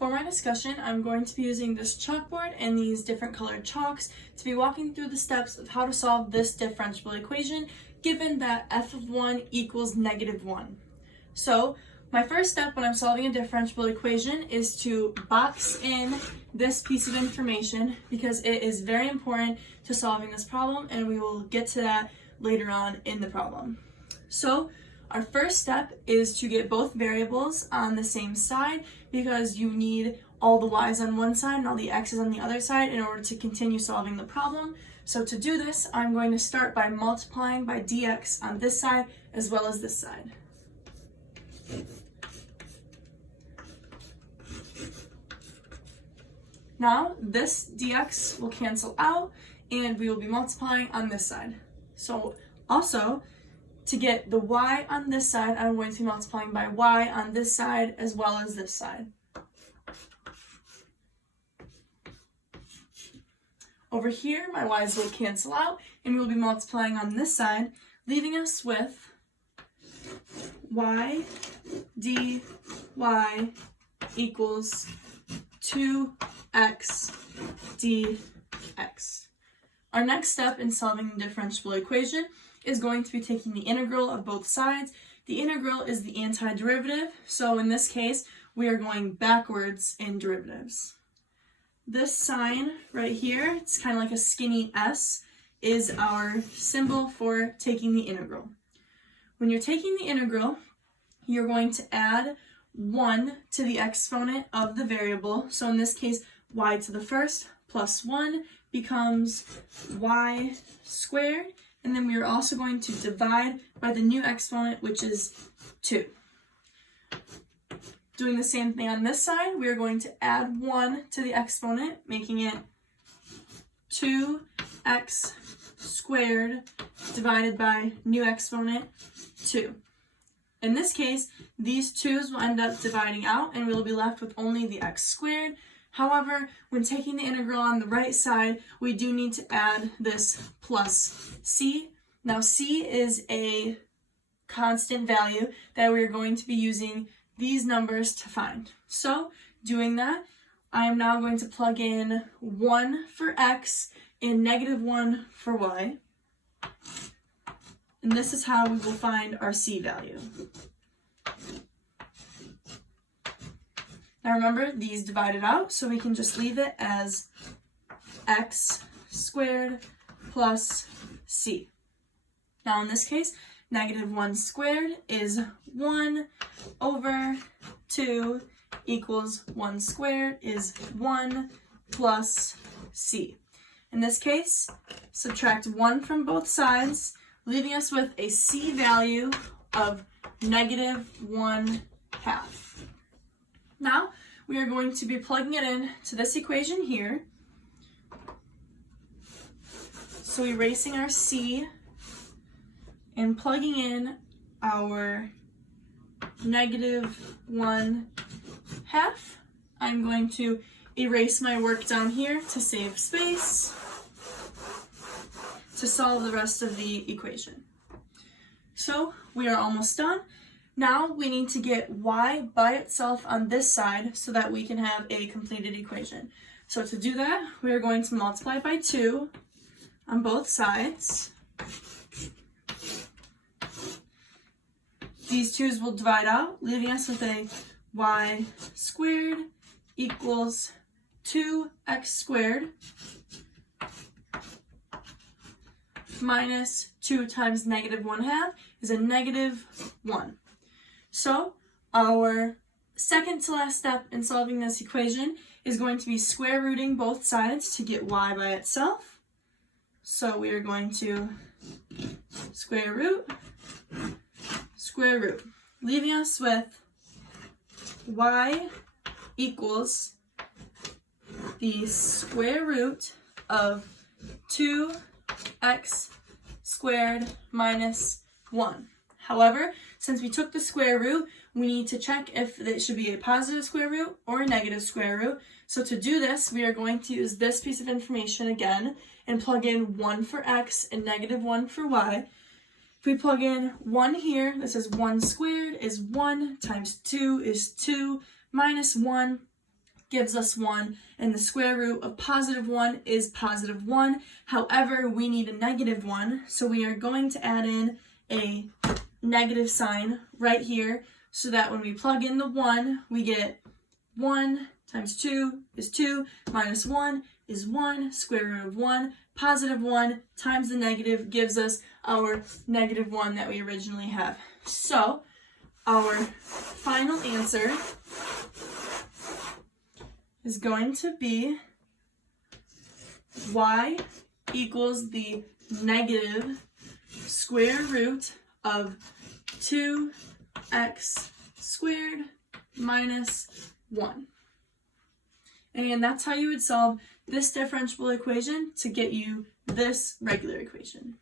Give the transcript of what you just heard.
For my discussion, I'm going to be using this chalkboard and these different colored chalks to be walking through the steps of how to solve this differentiable equation given that f of 1 equals -1. So my first step when I'm solving a differentiable equation is to box in this piece of information because it is very important to solving this problem, and we will get to that later on in the problem. So our first step is to get both variables on the same side because you need all the y's on one side and all the x's on the other side in order to continue solving the problem. So to do this, I'm going to start by multiplying by dx on this side as well as this side. Now this dx will cancel out and we will be multiplying on this side. So also, to get the y on this side, I'm going to be multiplying by y on this side as well as this side. Over here, my y's will cancel out, and we will be multiplying on this side, leaving us with y dy equals 2x dx. Our next step in solving the differentiable equation is going to be taking the integral of both sides. The integral is the antiderivative, so in this case, we are going backwards in derivatives. This sign right here, it's kind of like a skinny S, is our symbol for taking the integral. When you're taking the integral, you're going to add 1 to the exponent of the variable. So in this case, y to the first plus 1 becomes y squared. And then we are also going to divide by the new exponent, which is 2. Doing the same thing on this side, we are going to add 1 to the exponent, making it 2x squared divided by new exponent 2. In this case, these 2's will end up dividing out and we will be left with only the x squared. However, when taking the integral on the right side, we do need to add this plus c. Now c is a constant value that we are going to be using these numbers to find. So doing that, I am now going to plug in 1 for x and -1 for y. And this is how we will find our c value. Now remember, these divided out, so we can just leave it as x squared plus c. Now in this case, -1 squared is 1 over 2 equals 1 squared is 1 plus c. In this case, subtract 1 from both sides, leaving us with a c value of -1/2. Now, we are going to be plugging it in to this equation here. So erasing our c and plugging in our -1/2. I'm going to erase my work down here to save space to solve the rest of the equation. So we are almost done. Now we need to get y by itself on this side so that we can have a completed equation. So to do that, we are going to multiply by 2 on both sides. These 2's will divide out, leaving us with a y squared equals 2x squared minus 2 times -1/2 is a -1. So our second to last step in solving this equation is going to be square rooting both sides to get y by itself. So we are going to square root, leaving us with y equals the square root of 2x squared minus 1. However, since we took the square root, we need to check if it should be a positive square root or a negative square root. So to do this, we are going to use this piece of information again and plug in 1 for x and -1 for y. If we plug in 1 here, this is 1 squared is 1 times 2 is 2 minus 1 gives us 1, and the square root of positive 1 is positive 1. However, we need a negative 1, so we are going to add in a negative sign right here so that when we plug in the 1, we get 1 times 2 is 2, minus 1 is 1, square root of 1, positive 1 times the negative gives us our negative 1 that we originally have. So, our final answer is going to be y equals the negative square root of 2x squared minus 1. And that's how you would solve this differentiable equation to get you this regular equation.